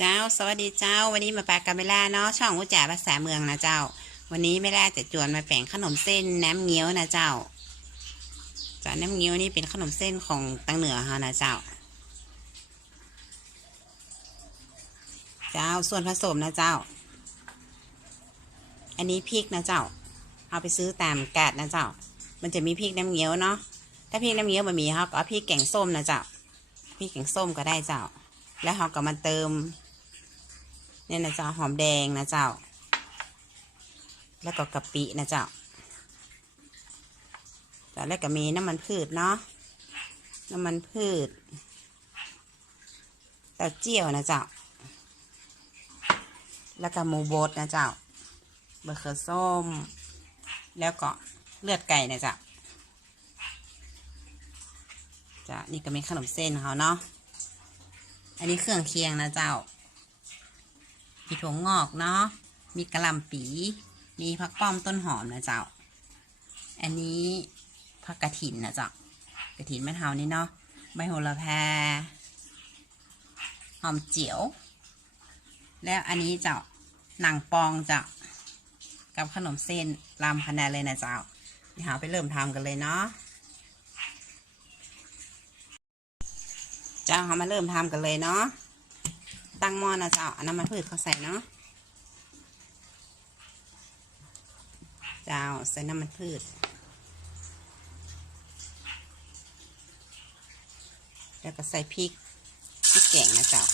เจ้าสวัสดีเจ้าวันนี้มาปากกาเมล่าเนาะช่องอุจจาภาษาเมืองนะเจ้าวันนี้ไม่ล่าจะจวนมาแป่งขนมเส้นน้ำเงี้ยวนะเจ้าน้ำเงี้ยวนี่เป็นขนมเส้นของทางเหนือฮะนะเจ้าส่วนผสมนะเจ้าอันนี้พริกนะเจ้าเอาไปซื้อตามกาดนะเจ้ามันจะมีพริกน้ำเงี้ยวเนาะถ้าพริกน้ำเงี้ยวมันมีเขาก็เอาพริกแกงส้มนะเจ้าพริกแกงส้มก็ได้เจ้าแล้วเขาก็มาเติมเนี่ยนะเจ้าหอมแดงนะเจ้าแล้วก็กะปินะเจ้าแล้วก็มีน้ำมันพืชเนาะน้ำมันพืชเต้าเจี้ยวนะเจ้าแล้วก็หมูบดนะเจ้าเบอร์เกอร์ส้มแล้วก็เลือดไก่นะเจ้านี่ก็มีขนมเส้นเขาเนาะอันนี้เครื่องเคียงนะเจ้ามีถั่วงอกเนาะมีกะหล่ำปีมีผักป้อมต้นหอมนะเจ้าอันนี้ผักกระถินนะเจ้ากระถินมะเทานี่เนาะใบโหระพาหอมเจียวแล้วอันนี้เจ้าหนังปองเจ้ากับขนมเส้นรำคะแนนเลยนะเจ้าเดี๋ยวเราไปเริ่มทำกันเลยเนาะเรามาเริ่มทำกันเลยเนาะตั้งหม้อนะเจ้าเอาน้ำมันพืชเขาใส่เนาะใส่น้ำมันพืชแล้วก็ใส่พริกแกงนะเจ้า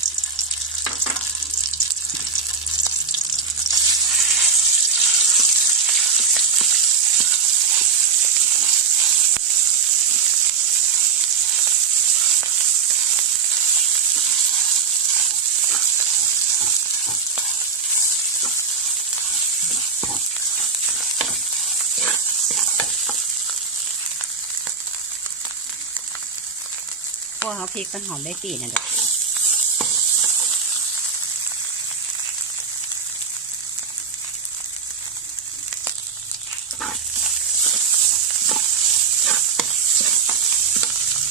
พวกเขาพริกต้นหอมได้ตีนะเด็ก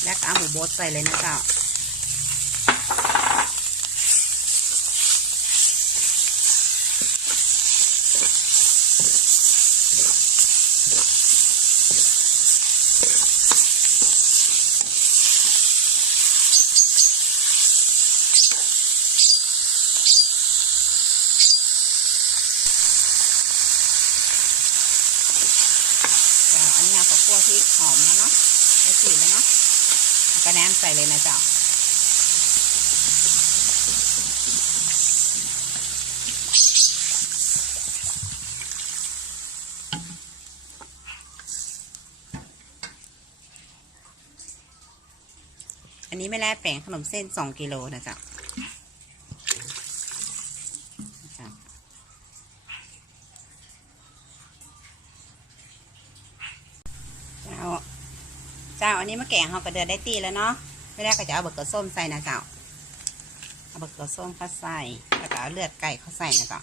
แล้วก็เอาหมูบดใส่เลยนะเจ้าอันนี้เราก็คั่วพริกหอมแล้วเนาะได้กลิ่นแล้วเนาะก็น้ำใส่เลยนะเจ้าอันนี้ไม่แล่แป้งขนมเส้น2 กิโลนะเจ้าอันนี้มะแกงเขาก็เดือดได้ตีแล้วเนาะไม่ได้ก็จะเอาเบอร์เกอร์ส้มใส่นะเจ้าเอาเบอร์เกอร์ส้มเขาใส่แล้วก็เอาเลือดไก่เขาใส่นะเจ้า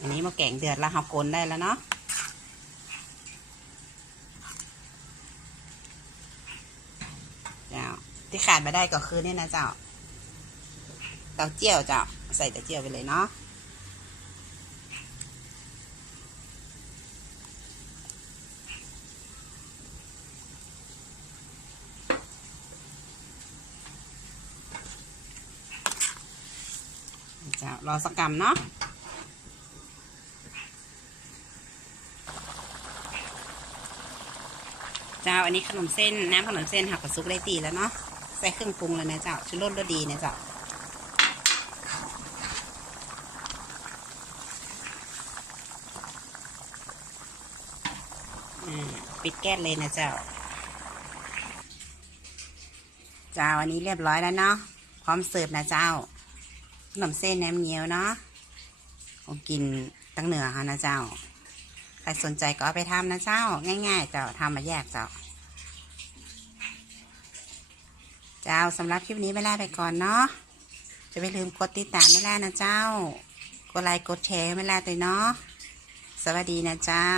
อันนี้มะแกงเดือดแล้วเขากลนได้แล้วเนาะเจ้าที่ขาดไม่ได้ก็คือนี่นะเจ้าเต้าเจี้ยวเจ้าใส่เต้าเจี้ยวไปเลยเนาะเจ้ารอสักกำเนาะเจ้าอันนี้ขนมเส้นน้ำขนมเส้นหักกระซุกได้ตีแล้วเนาะใส่เครื่องปรุงแล้วนะเจ้าชูรสรสดีนะเจ้าปิดแก๊สเลยนะเจ้าอันนี้เรียบร้อยแล้วเนาะพร้อมเสิร์ฟนะเจ้าขนมเส้นน้ำเงี้ยวเนาะของกินตั้งเหนือเขานะเจ้าใครสนใจก็เอาไปทำนะเจ้าง่ายๆเจ้าทำมาแยกเจ้าสำหรับคลิปนี้ไม่ลาไปก่อนเนาะจะไม่ลืมกดติดตามไม่ลานะเจ้ากดไลค์กดแชร์ไม่ลาเลยเนาะสวัสดีนะเจ้า